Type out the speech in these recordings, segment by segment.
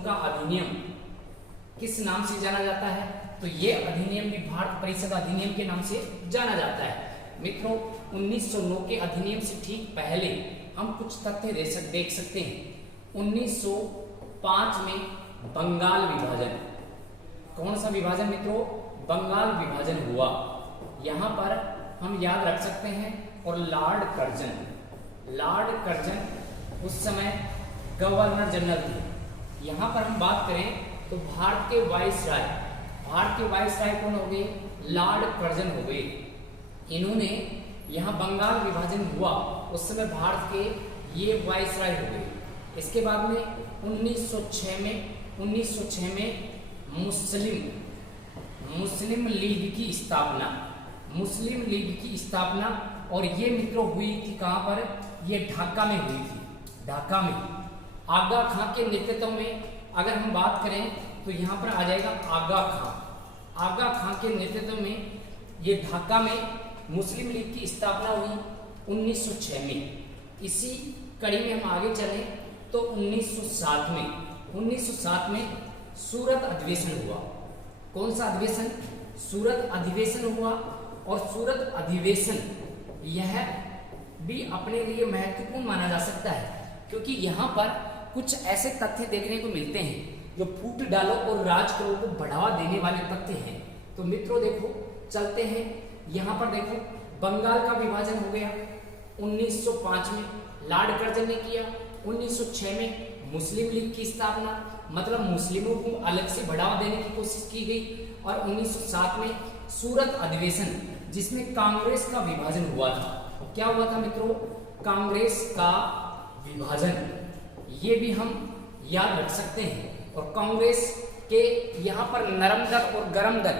का अधिनियम किस नाम से जाना जाता है? तो ये अधिनियम भी भारत परिषद अधिनियम के नाम से जाना जाता है। मित्रों, 1909 के अधिनियम से ठीक पहले हम कुछ तथ्य देख सकते हैं। 1905 में बंगाल विभाजन, कौन सा विभाजन मित्रों? बंगाल विभाजन हुआ। यहाँ पर हम याद रख सकते हैं। और लॉर्ड कर्जन उस समय गवर्नर जनरल थे। यहाँ पर हम बात करें तो भारत के वाइसराय कौन हो गए? लॉर्ड कर्जन हो गए। इन्होंने यहाँ बंगाल विभाजन हुआ उस समय भारत के ये वाइसराय हो गए। इसके बाद में 1906 में मुस्लिम लीग की स्थापना और ये मित्रों हुई थी कहाँ पर? ये ढाका में हुई थी। ढाका में आगा खां के नेतृत्व में अगर हम बात करें तो यहाँ पर आ जाएगा आगा खां के नेतृत्व में ये ढाका में मुस्लिम लीग की स्थापना हुई 1906 में। इसी कड़ी में हम आगे चलें तो 1907 में सूरत अधिवेशन हुआ। कौन सा अधिवेशन? सूरत अधिवेशन हुआ। और सूरत अधिवेशन यह भी अपने लिए महत्वपूर्ण माना जा सकता है, क्योंकि यहाँ पर कुछ ऐसे तथ्य देखने को मिलते हैं जो फूट डालो और राज करो को बढ़ावा देने वाले तथ्य हैं। तो मित्रों देखो, चलते हैं। यहाँ पर देखो, बंगाल का विभाजन हो गया 1905 में, लॉर्ड कर्जन ने किया। 1906 में मुस्लिम लीग की स्थापना, मतलब मुस्लिमों को अलग से बढ़ावा देने की कोशिश की गई। और 1907 में सूरत अधिवेशन, जिसमें कांग्रेस का विभाजन हुआ था। क्या हुआ था मित्रों? कांग्रेस का विभाजन, ये भी हम याद रख सकते हैं। और कांग्रेस के यहाँ पर नरम दल और गरम दल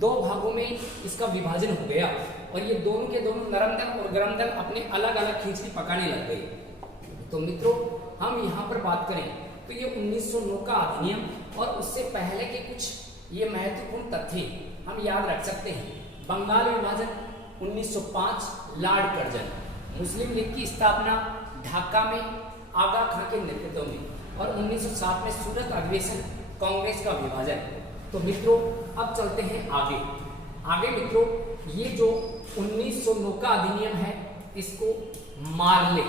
दो भागों में इसका विभाजन हो गया। और ये दोनों के दोनों नरम दल और गरम दल अपने अलग अलग खींच के पकाने लग गए। तो मित्रों, हम यहाँ पर बात करें तो ये 1909 का अधिनियम और उससे पहले के कुछ ये महत्वपूर्ण तथ्य हम याद रख सकते हैं। बंगाल विभाजन 1905, लॉर्ड कर्जन, मुस्लिम लीग की स्थापना ढाका में आगा खां के नेतृत्व में, और 1907 में सूरत अधिवेशन, कांग्रेस का विभाजन। तो मित्रों, अब चलते हैं आगे मित्रों, ये जो 1909 का अधिनियम है इसको मार्ले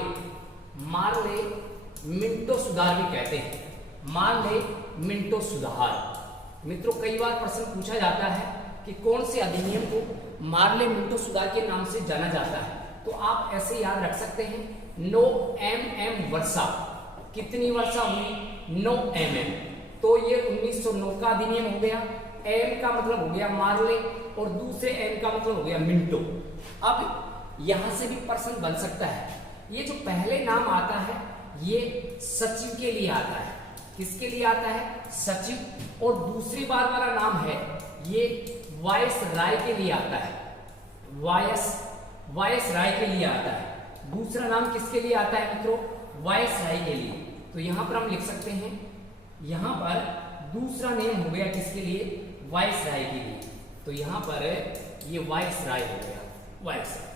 मिंटो सुधार भी कहते हैं। मार्ले मिंटो सुधार। मित्रों, कई बार प्रश्न पूछा जाता है कि कौन से अधिनियम को मार्ले मिंटो सुधार के नाम से जाना जाता है। तो आप ऐसे याद रख सकते हैं, 9 mm वर्षा। कितनी वर्षा हुई? 9 mm। तो ये 1909 का अधिनियम हो गया। एम का मतलब हो गया मार्ले और दूसरे एम का मतलब हो गया मिंटो। अब यहां से भी प्रश्न बन सकता है, ये जो पहले नाम आता है ये सचिव के लिए आता है। किसके लिए आता है? सचिव। और दूसरी बार वाला नाम है ये वायस राय के लिए आता है। वायस राय के लिए आता है। दूसरा नाम किसके लिए आता है मित्रों? वायस राय के लिए। तो यहां पर हम लिख सकते हैं, यहां पर दूसरा नेम हो गया किसके लिए? वायस राय के लिए। तो यहां पर ये वायस राय हो गया, वायस राय।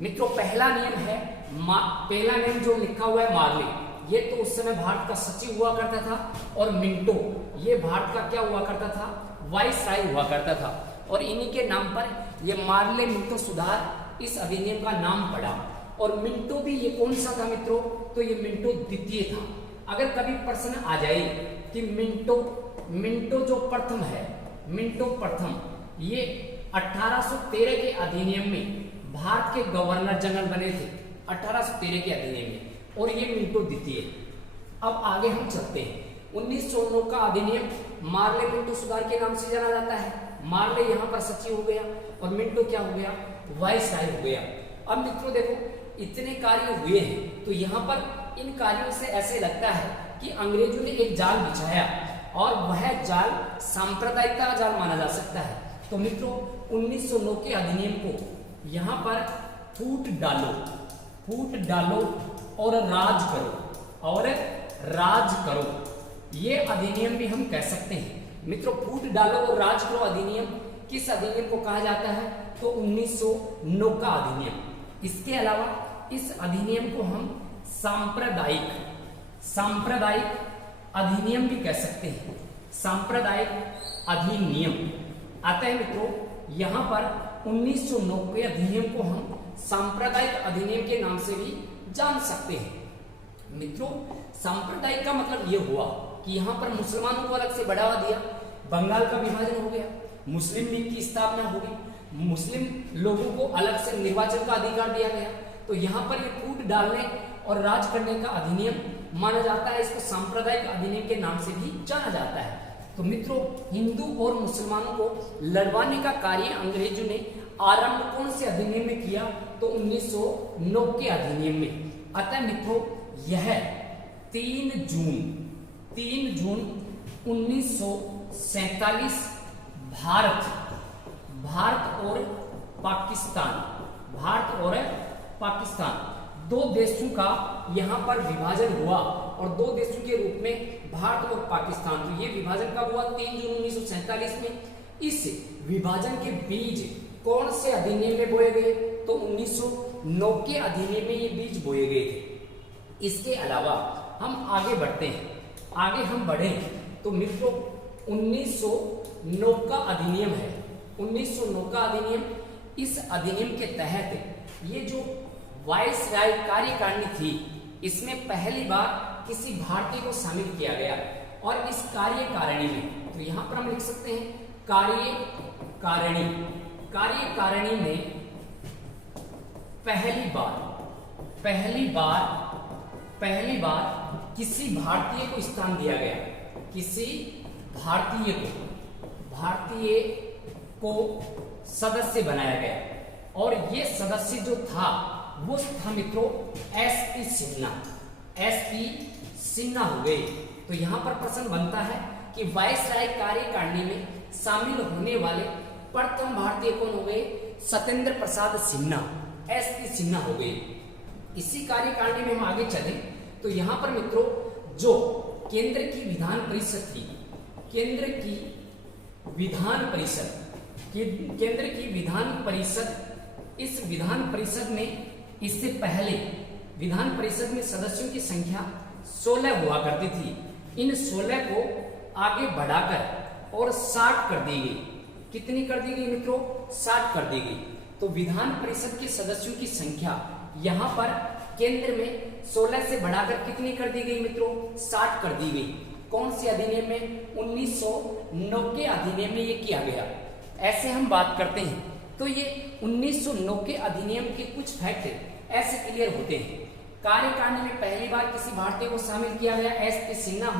मित्रों, पहला नेम है पहला नेम जो लिखा हुआ है मार्ले, ये तो उस समय भारत का सचिव हुआ करता था। और मिंटो, ये भारत का क्या हुआ करता था? वाइस राय हुआ करता था। और इन्हीं के नाम पर ये मार्ले मिंटो सुधार इस अधिनियम का नाम पड़ा। और मिंटो भी ये कौन सा था मित्रों? तो ये मिंटो द्वितीय था। अगर कभी प्रश्न आ जाए कि मिंटो जो प्रथम है, मिंटो प्रथम, ये 1813 के अधिनियम में भारत के गवर्नर जनरल बने थे, 1813 के अधिनियम में। और ये मिंटो द्वितीय। अब आगे हम चलते हैं। 1909 का अधिनियम मार्ले मिंटो सुधार के नाम से जाना जाता है। मार्ले यहाँ पर सचिव हो गया और मिंटो क्या हो गया? वाइस राय हो गया। अब मित्रों देखो, इतने कार्य हुए हैं तो यहाँ पर इन कार्यों से ऐसे लगता है कि अंग्रेजों ने एक जाल बिछाया और वह जाल सांप्रदायिकता जाल माना जा सकता है। तो मित्रों, 1909 के अधिनियम को यहाँ पर फूट डालो और राज करो, ये अधिनियम भी हम कह सकते हैं। मित्रों, फूट डालो और राज करो अधिनियम किस अधिनियम को कहा जाता है? तो 1909 का अधिनियम। इसके अलावा इस अधिनियम को हम सांप्रदायिक अधिनियम भी कह सकते हैं, सांप्रदायिक अधिनियम। अतः मित्रों यहाँ पर 1909 के अधिनियम को हम सांप्रदायिक अधिनियम के नाम से भी जान सकते हैं। मित्रों सांप्रदायिक का मतलब ये हुआ कि यहाँ पर मुसलमानों को अलग से बढ़ावा दिया, बंगाल का विभाजन हो गया, मुस्लिम लीग की स्थापना हो गई, मुस्लिम लोगों को अलग से निर्वाचन का अधिकार दिया गया। तो यहाँ पर ये फूट डालने और राज करने का अधिनियम माना जाता है, इसको सांप्रदायिक अधिनियम के नाम से भी जाना जाता है। तो मित्रों हिंदू और मुसलमानों को लड़वाने का कार्य अंग्रेजों ने आरंभ कौन से अधिनियम में किया? तो 1909 के अधिनियम में। अतः मित्रों यह 3 जून 1947 भारत और पाकिस्तान दो देशों का यहाँ पर विभाजन हुआ और दो देशों के रूप में भारत और पाकिस्तान। तो ये विभाजन कब हुआ? 3 जून 1947 में। इस विभाजन के बीज कौन से अधिनियम में बोए गए? तो 1909 के अधिनियम में ये बीज बोए गए थे। इसके अलावा हम आगे बढ़ते हैं, आगे हम बढ़े तो मित्रों 1909 का अधिनियम है, 1909 का अधिनियम। इस अधिनियम के तहत ये जो वायसराय कार्यकारिणी थी, इसमें पहली बार किसी भारतीय को शामिल किया गया। और इस कार्यकारिणी में तो यहां पर हम लिख सकते हैं कार्यकारिणी में पहली बार किसी भारतीय को स्थान दिया गया, किसी भारतीय को सदस्य बनाया गया। और ये सदस्य जो था वो था मित्रों एसपी सिन्हा हो गए। तो यहां पर प्रश्न बनता है कि वायसराय कार्यकारिणी में शामिल होने वाले प्रथम भारतीय कौन हो गए? सत्येंद्र प्रसाद सिन्हा, एसपी सिन्हा हो गए। इसी कार्यकारिणी में हम आगे चले तो यहां पर मित्रों जो केंद्र की विधान परिषद थी, केंद्र की विधान परिषद, इस विधान परिषद में इससे पहले विधान परिषद में सदस्यों की संख्या 16 हुआ करती थी। इन 16 को आगे बढ़ाकर और 60 कर दी गई। कितनी कर दी गई मित्रों? 60 कर दी गई। तो विधान परिषद के सदस्यों की संख्या यहाँ पर केंद्र में 16 से बढ़ाकर कितनी कर दी गई मित्रों? 60 कर दी गई। कौन से अधिनियम में? 1909 के अधिनियम में ये किया गया। ऐसे हम बात करते हैं तो ये 1909 के अधिनियम के कुछ फैक्ट ऐसे क्लियर होते हैं। कार्यकारिणी में पहली बार किसी भारतीय को शामिल किया गया, एसपी सिन्हा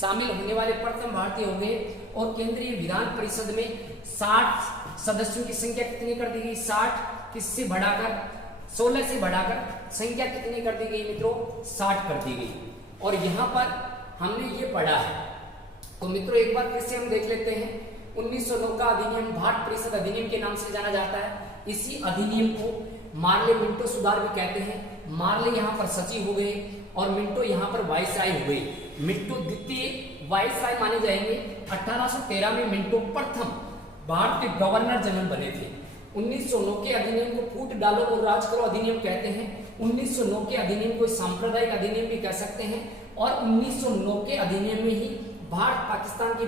शामिल होने वाले प्रथम भारतीय हो गए। और केंद्रीय विधान परिषद में 60 सदस्यों की संख्या कितनी कर दी गई? 60 किससे बढ़ाकर 16 से बढ़ाकर संख्या कितनी कर दी गई मित्रों? 60 कर दी गई। और यहाँ पर हमने ये पढ़ा है। तो मित्रों एक बार फिर से हम देख लेते हैं। 1909 का अधिनियम भारत परिषद अधिनियम के नाम से जाना जाता है। इसी अधिनियम को मार्ले मिंटो सुधार भी कहते हैं। मार्ले यहाँ पर सचिव हो गए और मिंटो यहाँ पर वायसराय हो गए। मिंटो द्वितीय वायसराय माने जाएंगे। 1813 में मिंटो प्रथम भारत के गवर्नर जनरल बने थे। 1909 के अधिनियम को फूट डालो और राज करो अधिनियम कहते हैं। 1909 के अधिनियम को सांप्रदायिक अधिनियम भी कह सकते हैं। और 1909 के अधिनियम में ही भारत पाकिस्तान की